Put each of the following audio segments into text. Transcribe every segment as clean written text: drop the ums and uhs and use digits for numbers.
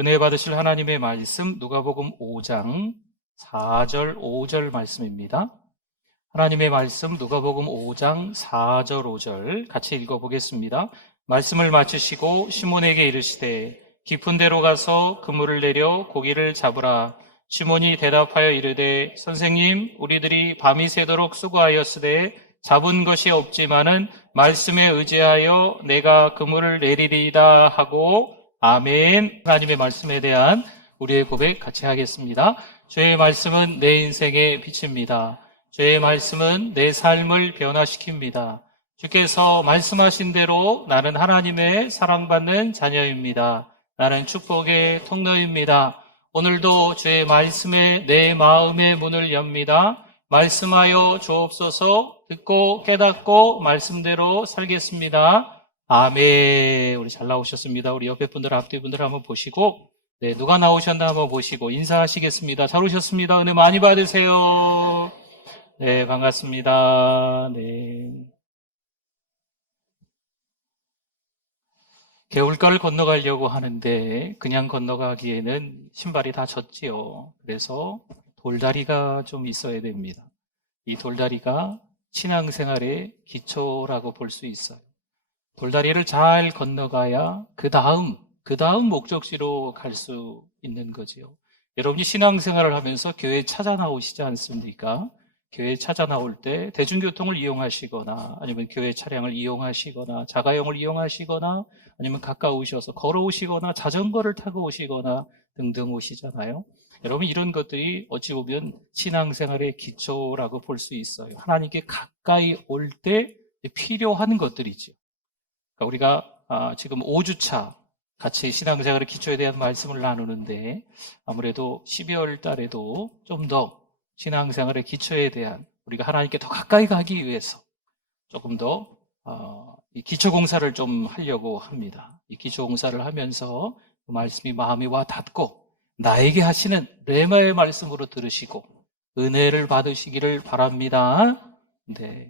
은혜 받으실 하나님의 말씀 누가복음 5장 4절 5절 말씀입니다. 하나님의 말씀 누가복음 5장 4절 5절 같이 읽어보겠습니다. 말씀을 마치시고 시몬에게 이르시되 깊은 데로 가서 그물을 내려 고기를 잡으라. 시몬이 대답하여 이르되 선생님 우리들이 밤이 새도록 수고하였으되 잡은 것이 없지만은 말씀에 의지하여 내가 그물을 내리리이다 하고 아멘. 하나님의 말씀에 대한 우리의 고백 같이 하겠습니다. 주의 말씀은 내 인생의 빛입니다. 주의 말씀은 내 삶을 변화시킵니다. 주께서 말씀하신 대로 나는 하나님의 사랑받는 자녀입니다. 나는 축복의 통로입니다. 오늘도 주의 말씀에 내 마음의 문을 엽니다. 말씀하여 주옵소서. 듣고 깨닫고 말씀대로 살겠습니다. 아멘. 우리 잘 나오셨습니다. 우리 옆에 분들, 앞뒤 분들 한번 보시고, 네, 누가 나오셨나 한번 보시고 인사하시겠습니다. 잘 오셨습니다. 은혜 많이 받으세요. 네, 반갑습니다. 네. 개울가를 건너가려고 하는데 그냥 건너가기에는 신발이 다 젖지요. 그래서 돌다리가 좀 있어야 됩니다. 이 돌다리가 신앙생활의 기초라고 볼 수 있어요. 돌다리를 잘 건너가야 그 다음 목적지로 갈 수 있는 거지요. 여러분이 신앙생활을 하면서 교회에 찾아 나오시지 않습니까? 교회에 찾아 나올 때 대중교통을 이용하시거나 아니면 교회 차량을 이용하시거나 자가용을 이용하시거나 아니면 가까우셔서 걸어오시거나 자전거를 타고 오시거나 등등 오시잖아요. 여러분 이런 것들이 어찌 보면 신앙생활의 기초라고 볼 수 있어요. 하나님께 가까이 올 때 필요한 것들이죠. 그러니까 우리가 지금 5주차 같이 신앙생활의 기초에 대한 말씀을 나누는데 아무래도 12월 달에도 좀 더 신앙생활의 기초에 대한 우리가 하나님께 더 가까이 가기 위해서 조금 더 이 기초공사를 좀 하려고 합니다. 이 기초공사를 하면서 그 말씀이 마음에 와 닿고 나에게 하시는 레마의 말씀으로 들으시고 은혜를 받으시기를 바랍니다. 네,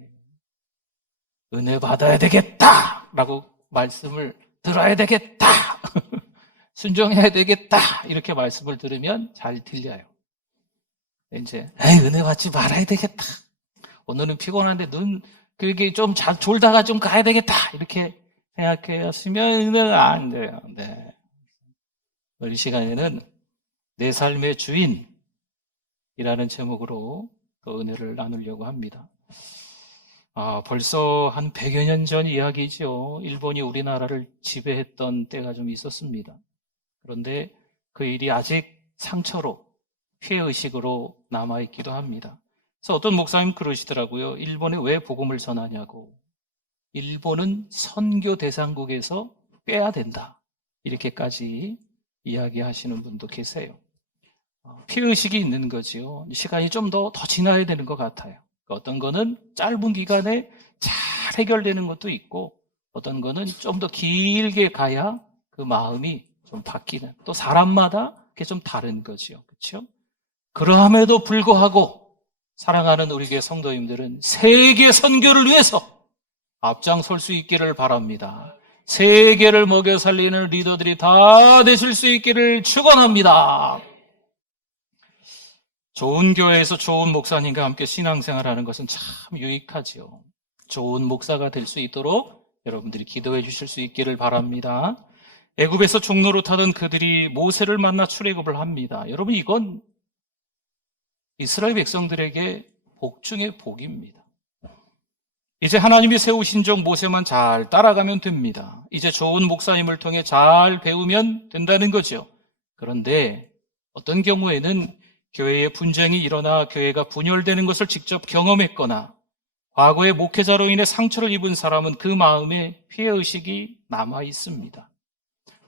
은혜 받아야 되겠다 라고 말씀을 들어야 되겠다 순종해야 되겠다 이렇게 말씀을 들으면 잘 들려요. 이제 은혜 받지 말아야 되겠다. 오늘은 피곤한데 그렇게 좀 잘 졸다가 좀 가야 되겠다. 이렇게 생각하시면 은혜가 안 돼요. 네. 이 시간에는 내 삶의 주인이라는 제목으로 또 은혜를 나누려고 합니다. 벌써 한 100여 년 전 이야기죠. 일본이 우리나라를 지배했던 때가 좀 있었습니다. 그런데 그 일이 아직 상처로 피해의식으로 남아있기도 합니다. 그래서 어떤 목사님 그러시더라고요. 일본에 왜 복음을 전하냐고. 일본은 선교 대상국에서 빼야 된다. 이렇게까지 이야기하시는 분도 계세요. 피해의식이 있는 거지요. 시간이 좀 더 지나야 되는 것 같아요. 어떤 거는 짧은 기간에 잘 해결되는 것도 있고 어떤 거는 좀 더 길게 가야 그 마음이 좀 바뀌는 또 사람마다 그게 좀 다른 거지요. 그렇죠? 그러함에도 불구하고 사랑하는 우리 교회 성도님들은 세계 선교를 위해서 앞장설 수 있기를 바랍니다. 세계를 먹여 살리는 리더들이 다 되실 수 있기를 축원합니다. 좋은 교회에서 좋은 목사님과 함께 신앙생활하는 것은 참 유익하지요. 좋은 목사가 될 수 있도록 여러분들이 기도해 주실 수 있기를 바랍니다. 애굽에서 종로로 타던 그들이 모세를 만나 출애굽을 합니다. 여러분 이건 이스라엘 백성들에게 복 중의 복입니다. 이제 하나님이 세우신 종 모세만 잘 따라가면 됩니다. 이제 좋은 목사님을 통해 잘 배우면 된다는 거죠. 그런데 어떤 경우에는 교회에 분쟁이 일어나 교회가 분열되는 것을 직접 경험했거나 과거의 목회자로 인해 상처를 입은 사람은 그 마음에 피해의식이 남아 있습니다.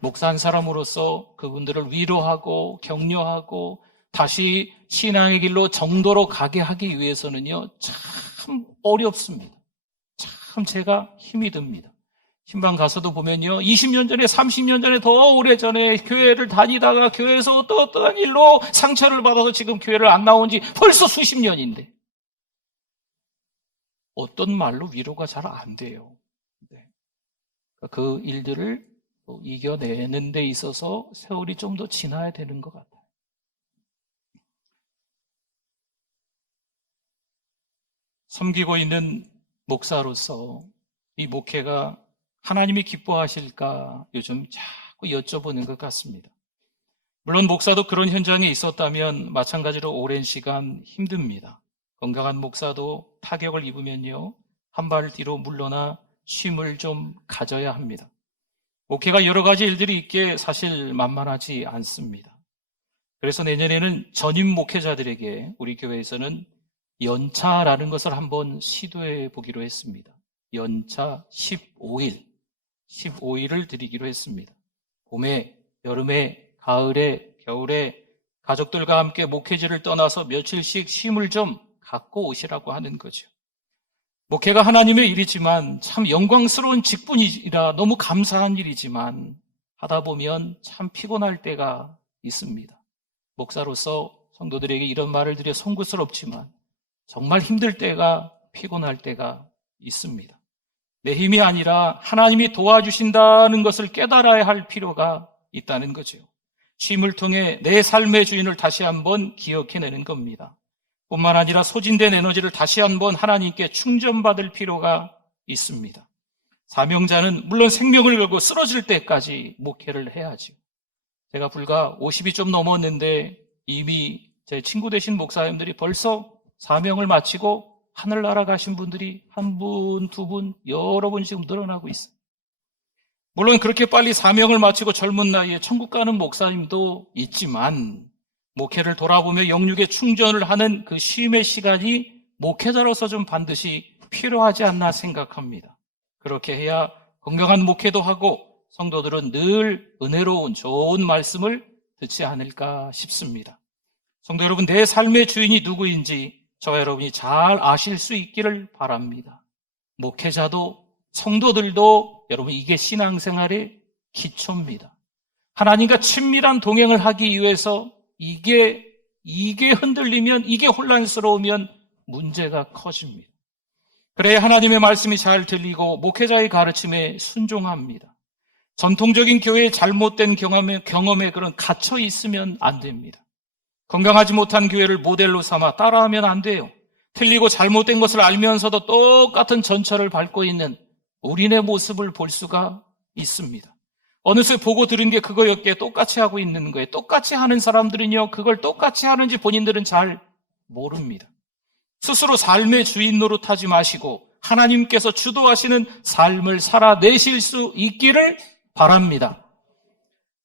목사 한 사람으로서 그분들을 위로하고 격려하고 다시 신앙의 길로 정도로 가게 하기 위해서는요, 참 어렵습니다. 참 제가 힘이 듭니다. 신방 가서도 보면요, 20년 전에, 30년 전에, 더 오래전에 교회를 다니다가 교회에서 어떠한 일로 상처를 받아서 지금 교회를 안 나온 지 벌써 수십 년인데, 어떤 말로 위로가 잘 안 돼요. 그 일들을 또 이겨내는 데 있어서 세월이 좀 더 지나야 되는 것 같아요. 섬기고 있는 목사로서 이 목회가 하나님이 기뻐하실까 요즘 자꾸 여쭤보는 것 같습니다. 물론 목사도 그런 현장에 있었다면 마찬가지로 오랜 시간 힘듭니다. 건강한 목사도 타격을 입으면요, 한 발 뒤로 물러나 쉼을 좀 가져야 합니다. 목회가 여러 가지 일들이 있기에 사실 만만하지 않습니다. 그래서 내년에는 전임 목회자들에게 우리 교회에서는 연차라는 것을 한번 시도해 보기로 했습니다. 연차 15일을 드리기로 했습니다. 봄에, 여름에, 가을에, 겨울에 가족들과 함께 목회지를 떠나서 며칠씩 쉼을 좀 갖고 오시라고 하는 거죠. 목회가 하나님의 일이지만 참 영광스러운 직분이라 너무 감사한 일이지만 하다 보면 참 피곤할 때가 있습니다. 목사로서 성도들에게 이런 말을 드려 송구스럽지만 정말 힘들 때가, 피곤할 때가 있습니다. 내 힘이 아니라 하나님이 도와주신다는 것을 깨달아야 할 필요가 있다는 거죠. 쉼을 통해 내 삶의 주인을 다시 한번 기억해내는 겁니다. 뿐만 아니라 소진된 에너지를 다시 한번 하나님께 충전받을 필요가 있습니다. 사명자는 물론 생명을 걸고 쓰러질 때까지 목회를 해야죠. 제가 불과 50이 좀 넘었는데 이미 제 친구 되신 목사님들이 벌써 사명을 마치고 하늘나라 가신 분들이 한 분, 두 분, 여러 분 지금 늘어나고 있어요. 물론 그렇게 빨리 사명을 마치고 젊은 나이에 천국 가는 목사님도 있지만 목회를 돌아보며 영육의 충전을 하는 그 쉼의 시간이 목회자로서 좀 반드시 필요하지 않나 생각합니다. 그렇게 해야 건강한 목회도 하고 성도들은 늘 은혜로운 좋은 말씀을 듣지 않을까 싶습니다. 성도 여러분, 내 삶의 주인이 누구인지 저와 여러분이 잘 아실 수 있기를 바랍니다. 목회자도 성도들도 여러분, 이게 신앙생활의 기초입니다. 하나님과 친밀한 동행을 하기 위해서 이게 흔들리면, 이게 혼란스러우면 문제가 커집니다. 그래야 하나님의 말씀이 잘 들리고 목회자의 가르침에 순종합니다. 전통적인 교회의 잘못된 경험에 그런 갇혀 있으면 안 됩니다. 건강하지 못한 교회를 모델로 삼아 따라하면 안 돼요. 틀리고 잘못된 것을 알면서도 똑같은 전철을 밟고 있는 우리네 모습을 볼 수가 있습니다. 어느새 보고 들은 게 그거였기에 똑같이 하고 있는 거예요. 똑같이 하는 사람들은요, 그걸 똑같이 하는지 본인들은 잘 모릅니다. 스스로 삶의 주인 노릇하지 마시고 하나님께서 주도하시는 삶을 살아내실 수 있기를 바랍니다.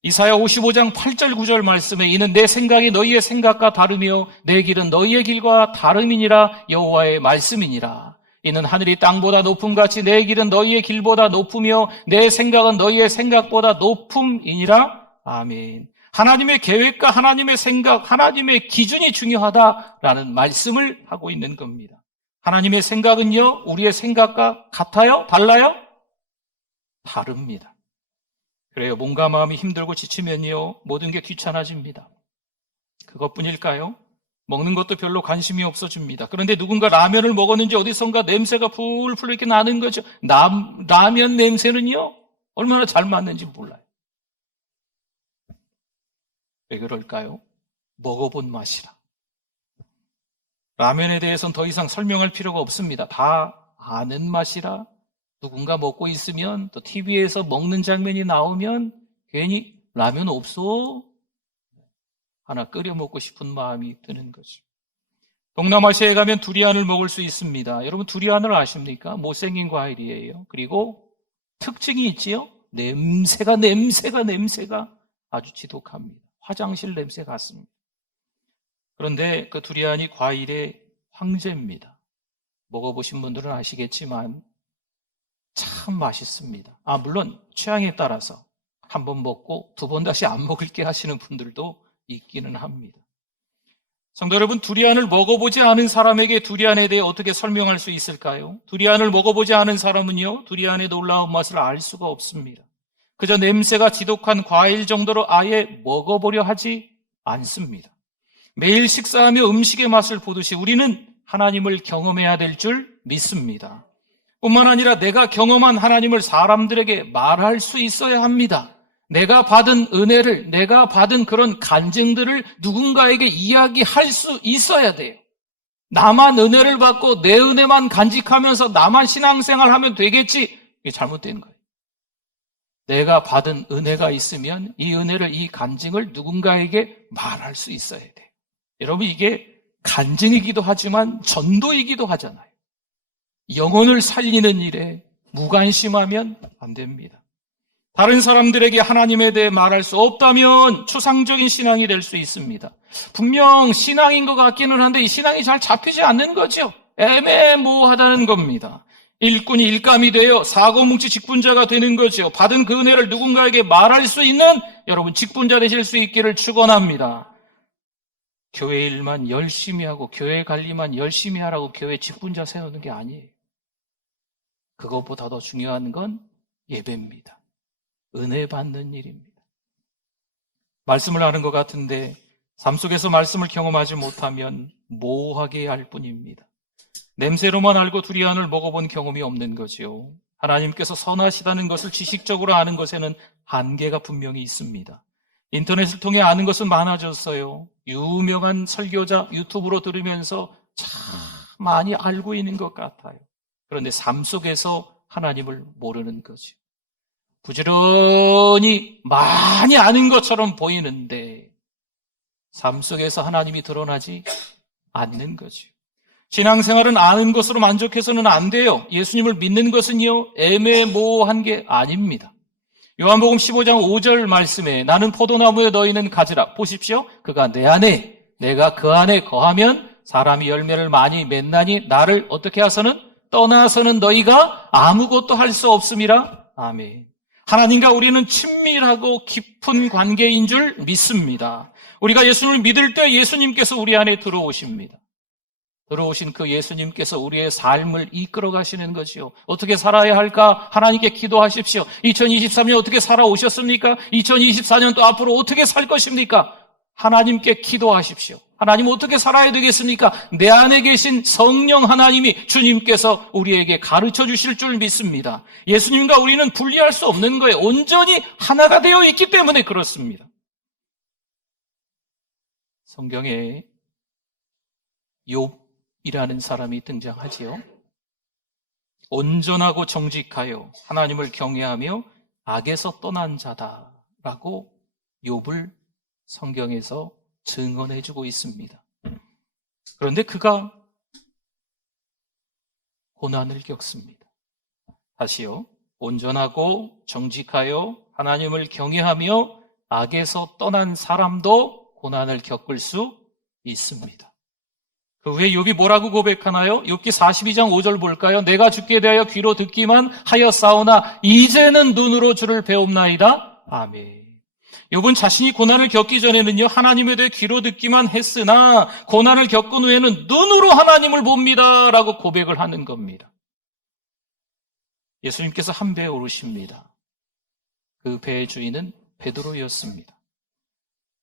이사야 55장 8절 9절 말씀에 이는 내 생각이 너희의 생각과 다르며 내 길은 너희의 길과 다름이니라 여호와의 말씀이니라. 이는 하늘이 땅보다 높음같이 내 길은 너희의 길보다 높으며 내 생각은 너희의 생각보다 높음이니라. 아멘. 하나님의 계획과 하나님의 생각, 하나님의 기준이 중요하다라는 말씀을 하고 있는 겁니다. 하나님의 생각은요, 우리의 생각과 같아요? 달라요? 다릅니다. 그래요. 몸과 마음이 힘들고 지치면요, 모든 게 귀찮아집니다. 그것뿐일까요? 먹는 것도 별로 관심이 없어집니다. 그런데 누군가 라면을 먹었는지 어디선가 냄새가 풀풀 이렇게 나는 거죠. 라면 냄새는요, 얼마나 잘 맞는지 몰라요. 왜 그럴까요? 먹어본 맛이라. 라면에 대해서는 더 이상 설명할 필요가 없습니다. 다 아는 맛이라. 누군가 먹고 있으면 또 TV에서 먹는 장면이 나오면 괜히 라면 없어? 하나 끓여 먹고 싶은 마음이 드는 거죠. 동남아시아에 가면 두리안을 먹을 수 있습니다. 여러분, 두리안을 아십니까? 못생긴 과일이에요. 그리고 특징이 있지요? 냄새가 아주 지독합니다. 화장실 냄새 같습니다. 그런데 그 두리안이 과일의 황제입니다. 먹어보신 분들은 아시겠지만 참 맛있습니다. 물론 취향에 따라서 한 번 먹고 두 번 다시 안 먹을게 하시는 분들도 있기는 합니다. 성도 여러분, 두리안을 먹어보지 않은 사람에게 두리안에 대해 어떻게 설명할 수 있을까요? 두리안을 먹어보지 않은 사람은요, 두리안의 놀라운 맛을 알 수가 없습니다. 그저 냄새가 지독한 과일 정도로 아예 먹어보려 하지 않습니다. 매일 식사하며 음식의 맛을 보듯이 우리는 하나님을 경험해야 될 줄 믿습니다. 뿐만 아니라 내가 경험한 하나님을 사람들에게 말할 수 있어야 합니다. 내가 받은 은혜를, 내가 받은 그런 간증들을 누군가에게 이야기할 수 있어야 돼요. 나만 은혜를 받고 내 은혜만 간직하면서 나만 신앙생활 하면 되겠지. 이게 잘못된 거예요. 내가 받은 은혜가 있으면 이 은혜를, 이 간증을 누군가에게 말할 수 있어야 돼요. 여러분, 이게 간증이기도 하지만 전도이기도 하잖아요. 영혼을 살리는 일에 무관심하면 안 됩니다. 다른 사람들에게 하나님에 대해 말할 수 없다면 추상적인 신앙이 될 수 있습니다. 분명 신앙인 것 같기는 한데 이 신앙이 잘 잡히지 않는 거죠. 애매모호하다는 겁니다. 일꾼이 일감이 되어 사고뭉치 직분자가 되는 거죠. 받은 그 은혜를 누군가에게 말할 수 있는 여러분 직분자 되실 수 있기를 축원합니다. 교회 일만 열심히 하고 교회 관리만 열심히 하라고 교회 직분자 세우는 게 아니에요. 그것보다 더 중요한 건 예배입니다. 은혜 받는 일입니다. 말씀을 하는 것 같은데 삶 속에서 말씀을 경험하지 못하면 모호하게 할 뿐입니다. 냄새로만 알고 두리안을 먹어본 경험이 없는 거지요. 하나님께서 선하시다는 것을 지식적으로 아는 것에는 한계가 분명히 있습니다. 인터넷을 통해 아는 것은 많아졌어요. 유명한 설교자 유튜브로 들으면서 참 많이 알고 있는 것 같아요. 그런데 삶 속에서 하나님을 모르는 거죠. 부지런히 많이 아는 것처럼 보이는데 삶 속에서 하나님이 드러나지 않는 거죠. 신앙생활은 아는 것으로 만족해서는 안 돼요. 예수님을 믿는 것은요, 애매모호한 게 아닙니다. 요한복음 15장 5절 말씀에 나는 포도나무에 너희는 가지라. 보십시오. 그가 내 안에, 내가 그 안에 거하면 사람이 열매를 많이 맺나니 나를 어떻게 하서는 떠나서는 너희가 아무것도 할 수 없음이라. 아멘. 하나님과 우리는 친밀하고 깊은 관계인 줄 믿습니다. 우리가 예수님을 믿을 때 예수님께서 우리 안에 들어오십니다. 들어오신 그 예수님께서 우리의 삶을 이끌어 가시는 거지요. 어떻게 살아야 할까? 하나님께 기도하십시오. 2023년 어떻게 살아오셨습니까? 2024년 또 앞으로 어떻게 살 것입니까? 하나님께 기도하십시오. 하나님 어떻게 살아야 되겠습니까? 내 안에 계신 성령 하나님이 주님께서 우리에게 가르쳐 주실 줄 믿습니다. 예수님과 우리는 분리할 수 없는 거예요. 온전히 하나가 되어 있기 때문에 그렇습니다. 성경에 욥이라는 사람이 등장하지요. 온전하고 정직하여 하나님을 경외하며 악에서 떠난 자다라고 욥을 성경에서 증언해주고 있습니다. 그런데 그가 고난을 겪습니다. 다시요. 온전하고 정직하여 하나님을 경외하며 악에서 떠난 사람도 고난을 겪을 수 있습니다. 그 후에 욥이 뭐라고 고백하나요? 욥기 42장 5절 볼까요? 내가 주께 대하여 귀로 듣기만 하였사오나 이제는 눈으로 주를 배움나이다. 아멘. 욥은 자신이 고난을 겪기 전에는요, 하나님에 대해 귀로 듣기만 했으나 고난을 겪은 후에는 눈으로 하나님을 봅니다 라고 고백을 하는 겁니다. 예수님께서 한 배에 오르십니다. 그 배의 주인은 베드로였습니다.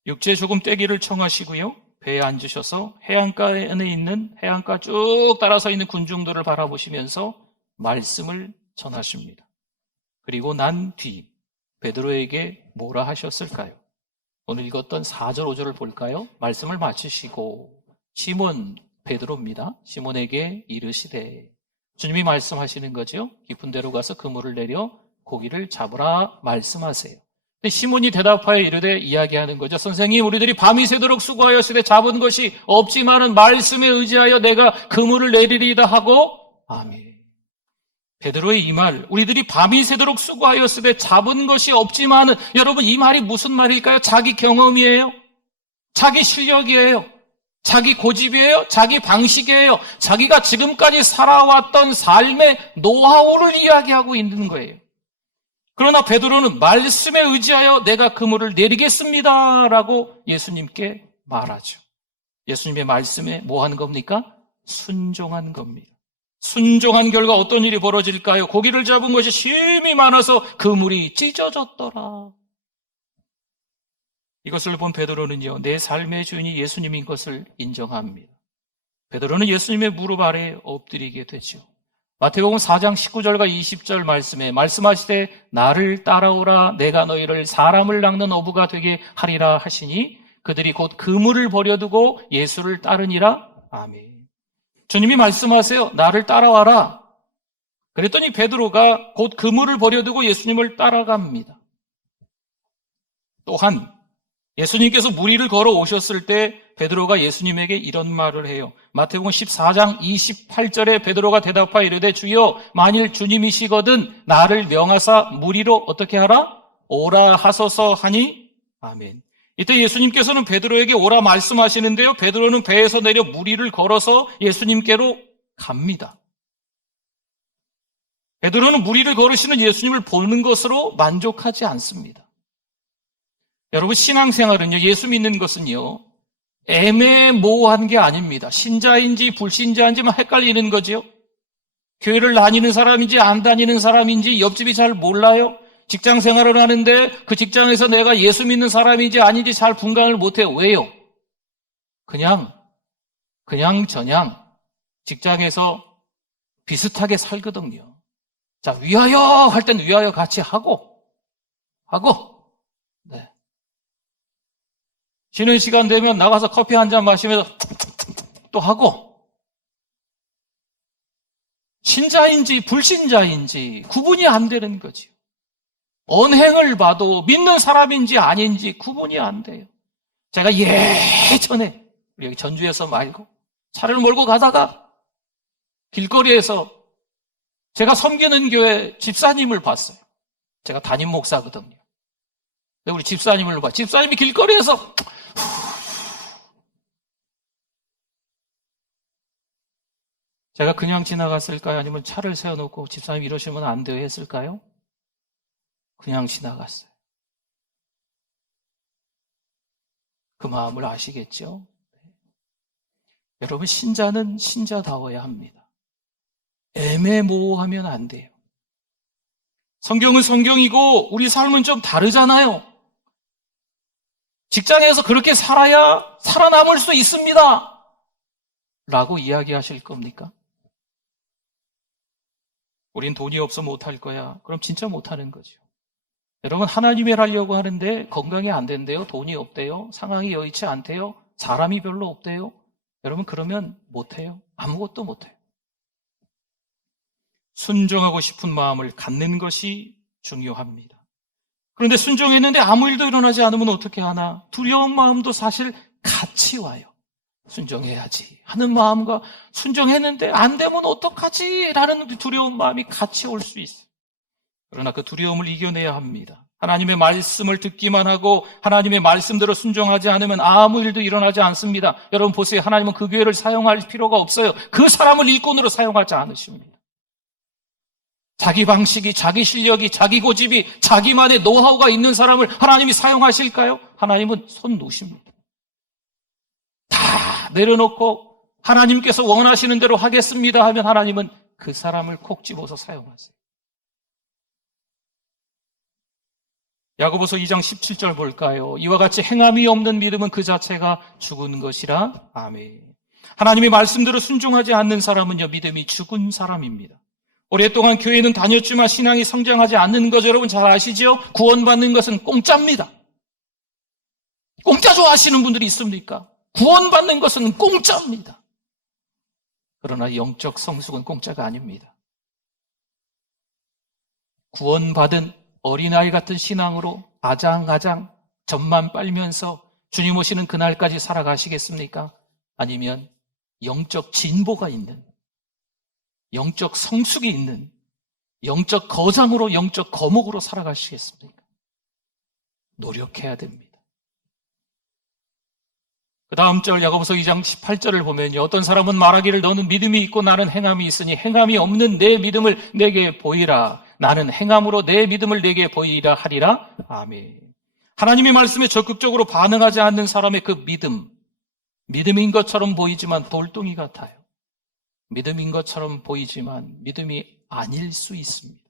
육지에 조금 떼기를 청하시고요, 배에 앉으셔서 해안가에 있는, 해안가 쭉 따라서 있는 군중들을 바라보시면서 말씀을 전하십니다. 그리고 난 뒤 베드로에게 뭐라 하셨을까요? 오늘 읽었던 4절 5절을 볼까요? 말씀을 마치시고 시몬 베드로입니다. 시몬에게 이르시되, 주님이 말씀하시는 거죠. 깊은 데로 가서 그물을 내려 고기를 잡으라 말씀하세요. 근데 시몬이 대답하여 이르되 이야기하는 거죠. 선생님, 우리들이 밤이 새도록 수고하였으되 잡은 것이 없지만은 말씀에 의지하여 내가 그물을 내리리이다 하고. 아멘. 베드로의 이 말, 우리들이 밤이 새도록 수고하였으되 잡은 것이 없지만은, 여러분 이 말이 무슨 말일까요? 자기 경험이에요? 자기 실력이에요? 자기 고집이에요? 자기 방식이에요? 자기가 지금까지 살아왔던 삶의 노하우를 이야기하고 있는 거예요. 그러나 베드로는 말씀에 의지하여 내가 그물을 내리겠습니다 라고 예수님께 말하죠. 예수님의 말씀에 뭐 하는 겁니까? 순종한 겁니다. 순종한 결과 어떤 일이 벌어질까요? 고기를 잡은 것이 심히 많아서 그물이 찢어졌더라. 이것을 본 베드로는요, 내 삶의 주인이 예수님인 것을 인정합니다. 베드로는 예수님의 무릎 아래에 엎드리게 되죠. 마태복음 4장 19절과 20절 말씀에 말씀하시되 나를 따라오라 내가 너희를 사람을 낚는 어부가 되게 하리라 하시니 그들이 곧 그물을 버려두고 예수를 따르니라. 아멘. 주님이 말씀하세요. 나를 따라와라. 그랬더니 베드로가 곧 그물을 버려두고 예수님을 따라갑니다. 또한 예수님께서 물 위를 걸어 오셨을 때 베드로가 예수님에게 이런 말을 해요. 마태복음 14장 28절에 베드로가 대답하여 이르되 주여 만일 주님이시거든 나를 명하사 물 위로 어떻게 하라? 오라 하소서 하니. 아멘. 이때 예수님께서는 베드로에게 오라 말씀하시는데요. 베드로는 배에서 내려 물 위를 걸어서 예수님께로 갑니다. 베드로는 물 위를 걸으시는 예수님을 보는 것으로 만족하지 않습니다. 여러분, 신앙생활은요, 예수 믿는 것은요, 애매모호한 게 아닙니다. 신자인지 불신자인지만 헷갈리는 거죠. 교회를 다니는 사람인지 안 다니는 사람인지 옆집이 잘 몰라요. 직장 생활을 하는데 그 직장에서 내가 예수 믿는 사람인지 아닌지 잘 분간을 못해요. 왜요? 그냥 직장에서 비슷하게 살거든요. 자, 위하여 할 땐 위하여 같이 하고 네. 쉬는 시간 되면 나가서 커피 한 잔 마시면서 또 하고, 신자인지 불신자인지 구분이 안 되는 거죠. 언행을 봐도 믿는 사람인지 아닌지 구분이 안 돼요. 제가 예전에 우리 여기 전주에서 말고 차를 몰고 가다가 길거리에서 제가 섬기는 교회 집사님을 봤어요. 제가 담임 목사거든요. 우리 집사님을 봐. 집사님이 길거리에서 제가 그냥 지나갔을까요? 아니면 차를 세워놓고 집사님 이러시면 안 돼요 했을까요? 그냥 지나갔어요. 그 마음을 아시겠죠? 여러분, 신자는 신자다워야 합니다. 애매모호하면 안 돼요. 성경은 성경이고 우리 삶은 좀 다르잖아요. 직장에서 그렇게 살아야 살아남을 수 있습니다 라고 이야기하실 겁니까? 우린 돈이 없어 못할 거야. 그럼 진짜 못하는 거죠. 여러분, 하나님 일 하려고 하는데 건강이 안 된대요. 돈이 없대요. 상황이 여의치 않대요. 사람이 별로 없대요. 여러분, 그러면 못해요. 아무것도 못해요. 순종하고 싶은 마음을 갖는 것이 중요합니다. 그런데 순종했는데 아무 일도 일어나지 않으면 어떻게 하나? 두려운 마음도 사실 같이 와요. 순종해야지 하는 마음과 순종했는데 안 되면 어떡하지? 라는 두려운 마음이 같이 올 수 있어요. 그러나 그 두려움을 이겨내야 합니다. 하나님의 말씀을 듣기만 하고 하나님의 말씀대로 순종하지 않으면 아무 일도 일어나지 않습니다. 여러분 보세요. 하나님은 그 교회를 사용할 필요가 없어요. 그 사람을 일꾼으로 사용하지 않으십니다. 자기 방식이, 자기 실력이, 자기 고집이, 자기만의 노하우가 있는 사람을 하나님이 사용하실까요? 하나님은 손 놓으십니다. 다 내려놓고 하나님께서 원하시는 대로 하겠습니다 하면 하나님은 그 사람을 콕 집어서 사용하세요. 야고보서 2장 17절 볼까요? 이와 같이 행함이 없는 믿음은 그 자체가 죽은 것이라. 아멘. 하나님의 말씀대로 순종하지 않는 사람은요, 믿음이 죽은 사람입니다. 오랫동안 교회는 다녔지만 신앙이 성장하지 않는 거 여러분 잘 아시죠? 구원받는 것은 공짜입니다. 공짜 좋아하시는 분들이 있습니까? 구원받는 것은 공짜입니다. 그러나 영적 성숙은 공짜가 아닙니다. 구원받은 어린아이 같은 신앙으로 아장아장 젖만 빨면서 주님 오시는 그날까지 살아가시겠습니까? 아니면 영적 진보가 있는, 영적 성숙이 있는, 영적 거장으로, 영적 거목으로 살아가시겠습니까? 노력해야 됩니다. 그 다음 절 야고보서 2장 18절을 보면요, 어떤 사람은 말하기를 너는 믿음이 있고 나는 행함이 있으니 행함이 없는 내 믿음을 내게 보이라. 나는 행함으로 내 믿음을 내게 보이라 하리라. 아멘. 하나님의 말씀에 적극적으로 반응하지 않는 사람의 그 믿음인 것처럼 보이지만 돌덩이 같아요. 믿음인 것처럼 보이지만 믿음이 아닐 수 있습니다.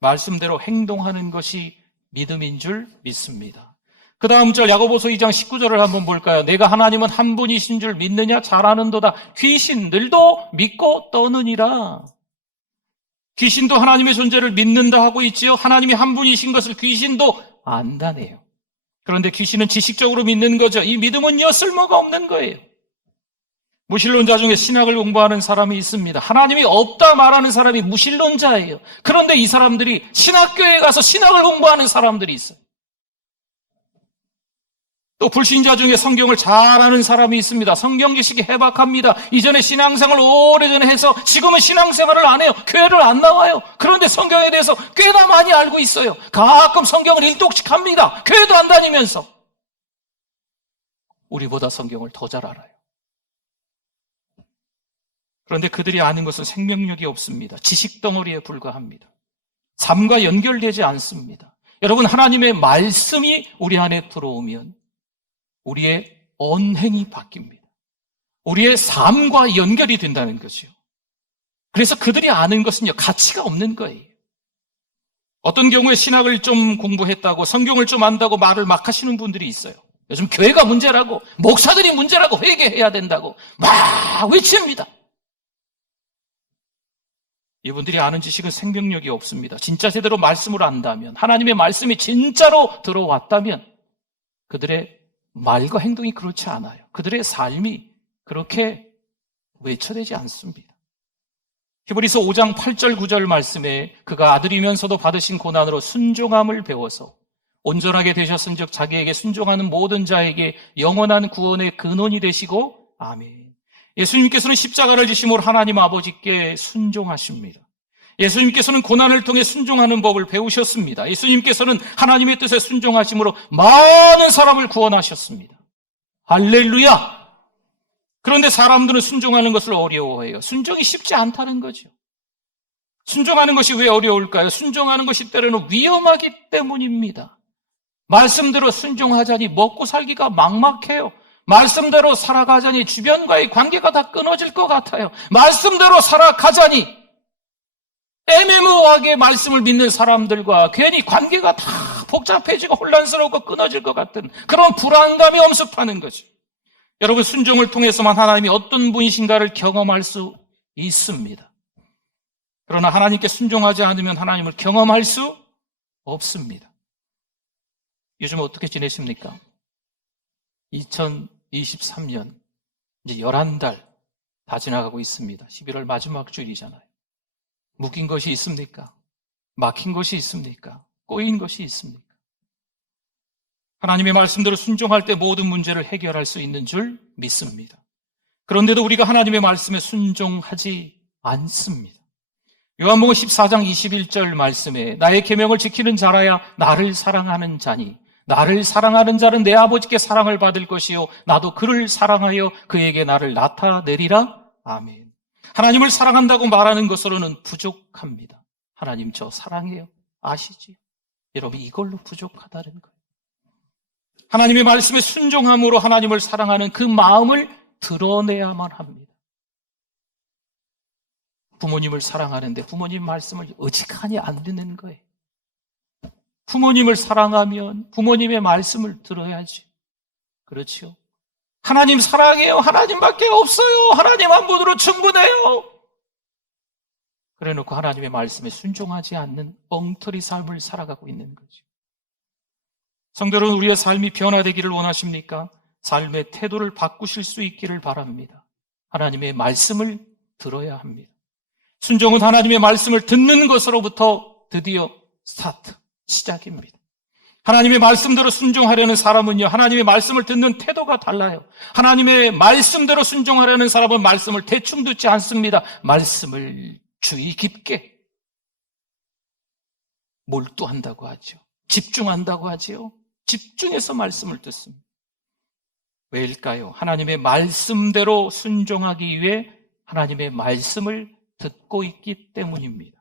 말씀대로 행동하는 것이 믿음인 줄 믿습니다. 그 다음 절 야고보서 2장 19절을 한번 볼까요? 내가 하나님은 한 분이신 줄 믿느냐? 잘 아는도다. 귀신들도 믿고 떠느니라. 귀신도 하나님의 존재를 믿는다 하고 있지요. 하나님이 한 분이신 것을 귀신도 안다네요. 그런데 귀신은 지식적으로 믿는 거죠. 이 믿음은요, 쓸모가 없는 거예요. 무신론자 중에 신학을 공부하는 사람이 있습니다. 하나님이 없다 말하는 사람이 무신론자예요. 그런데 이 사람들이 신학교에 가서 신학을 공부하는 사람들이 있어요. 또 불신자 중에 성경을 잘 아는 사람이 있습니다. 성경 지식이 해박합니다. 이전에 신앙생활을 오래전에 해서 지금은 신앙생활을 안 해요. 교회를 안 나와요. 그런데 성경에 대해서 꽤나 많이 알고 있어요. 가끔 성경을 일독씩 합니다. 교회도 안 다니면서. 우리보다 성경을 더 잘 알아요. 그런데 그들이 아는 것은 생명력이 없습니다. 지식 덩어리에 불과합니다. 삶과 연결되지 않습니다. 여러분, 하나님의 말씀이 우리 안에 들어오면 우리의 언행이 바뀝니다. 우리의 삶과 연결이 된다는 거죠. 그래서 그들이 아는 것은요, 가치가 없는 거예요. 어떤 경우에 신학을 좀 공부했다고, 성경을 좀 안다고 말을 막 하시는 분들이 있어요. 요즘 교회가 문제라고, 목사들이 문제라고, 회개해야 된다고 막 외칩니다. 이분들이 아는 지식은 생명력이 없습니다. 진짜 제대로 말씀을 안다면, 하나님의 말씀이 진짜로 들어왔다면 그들의 말과 행동이 그렇지 않아요. 그들의 삶이 그렇게 외쳐되지 않습니다. 히브리서 5장 8절 9절 말씀에 그가 아들이면서도 받으신 고난으로 순종함을 배워서 온전하게 되셨은즉 자기에게 순종하는 모든 자에게 영원한 구원의 근원이 되시고 아멘. 예수님께서는 십자가를 지심으로 하나님 아버지께 순종하십니다. 예수님께서는 고난을 통해 순종하는 법을 배우셨습니다. 예수님께서는 하나님의 뜻에 순종하심으로 많은 사람을 구원하셨습니다. 할렐루야! 그런데 사람들은 순종하는 것을 어려워해요. 순종이 쉽지 않다는 거죠. 순종하는 것이 왜 어려울까요? 순종하는 것이 때로는 위험하기 때문입니다. 말씀대로 순종하자니 먹고 살기가 막막해요. 말씀대로 살아가자니 주변과의 관계가 다 끊어질 것 같아요. 말씀대로 살아가자니 애매모호하게 말씀을 믿는 사람들과 괜히 관계가 다 복잡해지고 혼란스럽고 끊어질 것 같은 그런 불안감이 엄습하는 거죠. 여러분, 순종을 통해서만 하나님이 어떤 분이신가를 경험할 수 있습니다. 그러나 하나님께 순종하지 않으면 하나님을 경험할 수 없습니다. 요즘 어떻게 지내십니까? 2023년 이제 11달 다 지나가고 있습니다. 11월 마지막 주일이잖아요. 묶인 것이 있습니까? 막힌 것이 있습니까? 꼬인 것이 있습니까? 하나님의 말씀대로 순종할 때 모든 문제를 해결할 수 있는 줄 믿습니다. 그런데도 우리가 하나님의 말씀에 순종하지 않습니다. 요한복음 14장 21절 말씀에 나의 계명을 지키는 자라야 나를 사랑하는 자니 나를 사랑하는 자는 내 아버지께 사랑을 받을 것이요 나도 그를 사랑하여 그에게 나를 나타내리라. 아멘. 하나님을 사랑한다고 말하는 것으로는 부족합니다. 하나님 저 사랑해요. 아시지요? 여러분, 이걸로 부족하다는 거예요. 하나님의 말씀에 순종함으로 하나님을 사랑하는 그 마음을 드러내야만 합니다. 부모님을 사랑하는데 부모님 말씀을 어지간히 안 듣는 거예요. 부모님을 사랑하면 부모님의 말씀을 들어야지. 그렇죠? 하나님 사랑해요. 하나님밖에 없어요. 하나님 한 분으로 충분해요. 그래놓고 하나님의 말씀에 순종하지 않는 엉터리 삶을 살아가고 있는 거죠. 성도 여러분, 우리의 삶이 변화되기를 원하십니까? 삶의 태도를 바꾸실 수 있기를 바랍니다. 하나님의 말씀을 들어야 합니다. 순종은 하나님의 말씀을 듣는 것으로부터 드디어 시작입니다. 하나님의 말씀대로 순종하려는 사람은요, 하나님의 말씀을 듣는 태도가 달라요. 하나님의 말씀대로 순종하려는 사람은 말씀을 대충 듣지 않습니다. 말씀을 주의 깊게 몰두한다고 하죠. 집중한다고 하지요. 집중해서 말씀을 듣습니다. 왜일까요? 하나님의 말씀대로 순종하기 위해 하나님의 말씀을 듣고 있기 때문입니다.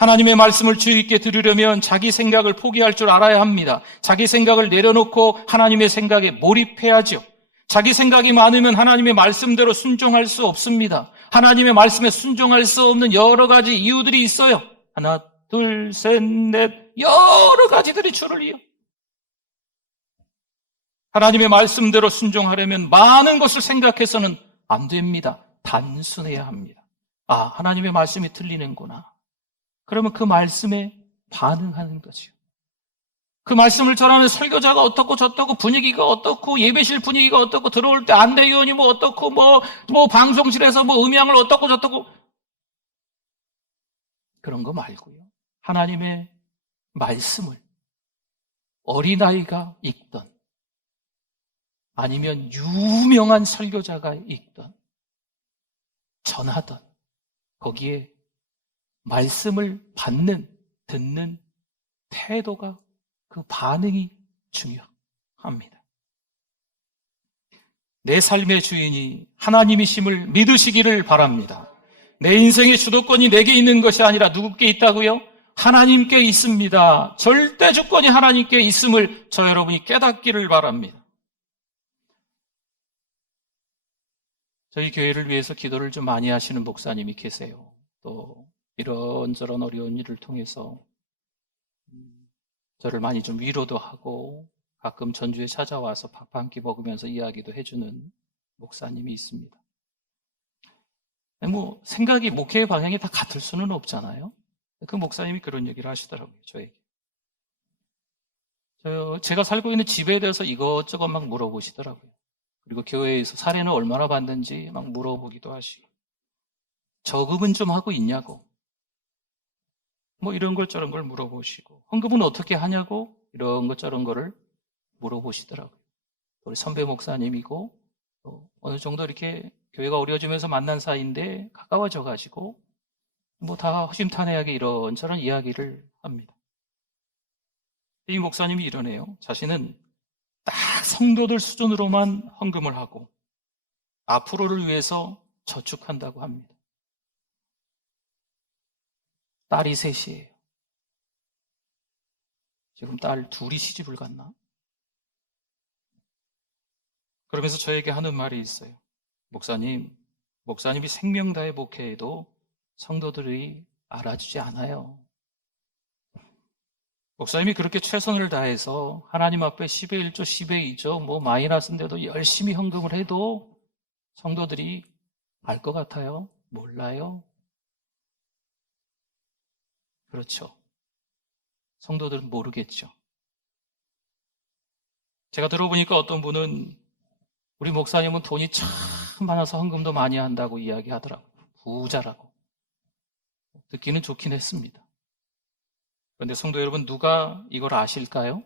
하나님의 말씀을 주의 있게 들으려면 자기 생각을 포기할 줄 알아야 합니다. 자기 생각을 내려놓고 하나님의 생각에 몰입해야죠. 자기 생각이 많으면 하나님의 말씀대로 순종할 수 없습니다. 하나님의 말씀에 순종할 수 없는 여러 가지 이유들이 있어요. 하나, 둘, 셋, 넷, 여러 가지들이 줄을 이어. 하나님의 말씀대로 순종하려면 많은 것을 생각해서는 안 됩니다. 단순해야 합니다. 아, 하나님의 말씀이 틀리는구나. 그러면 그 말씀에 반응하는 거죠. 그 말씀을 전하면 설교자가 어떻고 저떻고 분위기가 어떻고 예배실 분위기가 어떻고 들어올 때 안대위원이 뭐 어떻고 뭐 방송실에서 뭐 음향을 어떻고 저떻고 그런 거 말고요. 하나님의 말씀을 어린아이가 읽던 아니면 유명한 설교자가 읽던 전하던 거기에 말씀을 받는 듣는 태도가 그 반응이 중요합니다. 내 삶의 주인이 하나님이심을 믿으시기를 바랍니다. 내 인생의 주도권이 내게 있는 것이 아니라 누구께 있다고요? 하나님께 있습니다. 절대 주권이 하나님께 있음을 저 여러분이 깨닫기를 바랍니다. 저희 교회를 위해서 기도를 좀 많이 하시는 목사님이 계세요. 또 이런저런 어려운 일을 통해서 저를 많이 좀 위로도 하고 가끔 전주에 찾아와서 밥 한 끼 먹으면서 이야기도 해주는 목사님이 있습니다. 뭐 생각이 목회의 방향이 다 같을 수는 없잖아요. 그 목사님이 그런 얘기를 하시더라고요. 저에게. 제가 살고 있는 집에 대해서 이것저것 막 물어보시더라고요. 그리고 교회에서 사례는 얼마나 받는지 막 물어보기도 하시고 저금은 좀 하고 있냐고 뭐 이런 걸 저런 걸 물어보시고 헌금은 어떻게 하냐고 이런 것 저런 거를 물어보시더라고요. 우리 선배 목사님이고 또 어느 정도 이렇게 교회가 어려워지면서 만난 사이인데 가까워져 가지고 뭐 다 허심탄회하게 이런저런 이야기를 합니다. 이 목사님이 이러네요. 자신은 딱 성도들 수준으로만 헌금을 하고 앞으로를 위해서 저축한다고 합니다. 딸이 셋이에요. 지금 딸 둘이 시집을 갔나? 그러면서 저에게 하는 말이 있어요. 목사님이 생명 다해 목회해도 성도들이 알아주지 않아요. 목사님이 그렇게 최선을 다해서 하나님 앞에 10의 1조, 10의 2조, 뭐 마이너스인데도 열심히 헌금을 해도 성도들이 알 것 같아요? 몰라요? 그렇죠. 성도들은 모르겠죠. 제가 들어보니까 어떤 분은 우리 목사님은 돈이 참 많아서 헌금도 많이 한다고 이야기하더라고요. 부자라고. 듣기는 좋긴 했습니다. 그런데 성도 여러분, 누가 이걸 아실까요?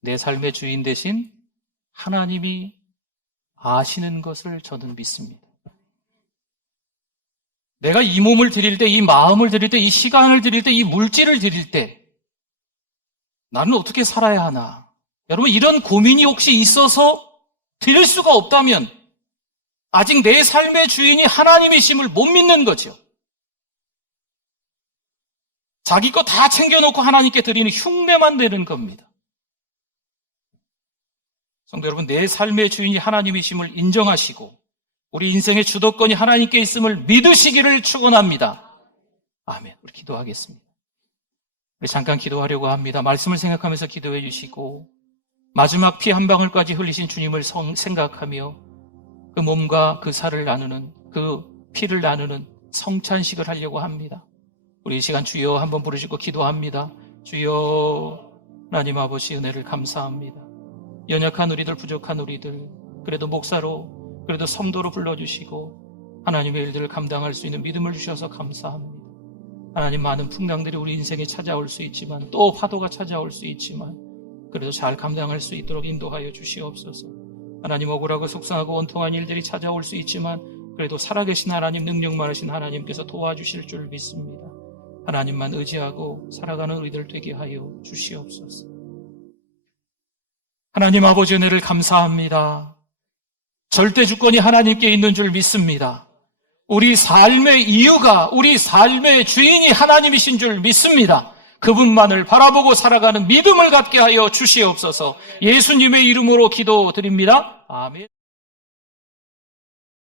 내 삶의 주인 대신 하나님이 아시는 것을 저는 믿습니다. 내가 이 몸을 드릴 때, 이 마음을 드릴 때, 이 시간을 드릴 때, 이 물질을 드릴 때 나는 어떻게 살아야 하나? 여러분, 이런 고민이 혹시 있어서 드릴 수가 없다면 아직 내 삶의 주인이 하나님이심을 못 믿는 거죠. 자기 거 다 챙겨놓고 하나님께 드리는 흉내만 내는 겁니다. 성도 여러분, 내 삶의 주인이 하나님이심을 인정하시고 우리 인생의 주도권이 하나님께 있음을 믿으시기를 축원합니다. 아멘. 우리 기도하겠습니다. 우리 잠깐 기도하려고 합니다. 말씀을 생각하면서 기도해 주시고 마지막 피 한 방울까지 흘리신 주님을 생각하며 그 몸과 그 살을 나누는 그 피를 나누는 성찬식을 하려고 합니다. 우리 이 시간 주여 한번 부르시고 기도합니다. 주여 하나님 아버지 은혜를 감사합니다. 연약한 우리들, 부족한 우리들, 그래도 목사로, 그래도 성도로 불러주시고 하나님의 일들을 감당할 수 있는 믿음을 주셔서 감사합니다. 하나님, 많은 풍랑들이 우리 인생에 찾아올 수 있지만 또 파도가 찾아올 수 있지만 그래도 잘 감당할 수 있도록 인도하여 주시옵소서. 하나님, 억울하고 속상하고 원통한 일들이 찾아올 수 있지만 그래도 살아계신 하나님, 능력 많으신 하나님께서 도와주실 줄 믿습니다. 하나님만 의지하고 살아가는 우리들 되게 하여 주시옵소서. 하나님 아버지, 은혜를 감사합니다. 절대 주권이 하나님께 있는 줄 믿습니다. 우리 삶의 이유가, 우리 삶의 주인이 하나님이신 줄 믿습니다. 그분만을 바라보고 살아가는 믿음을 갖게 하여 주시옵소서. 예수님의 이름으로 기도드립니다. 아멘.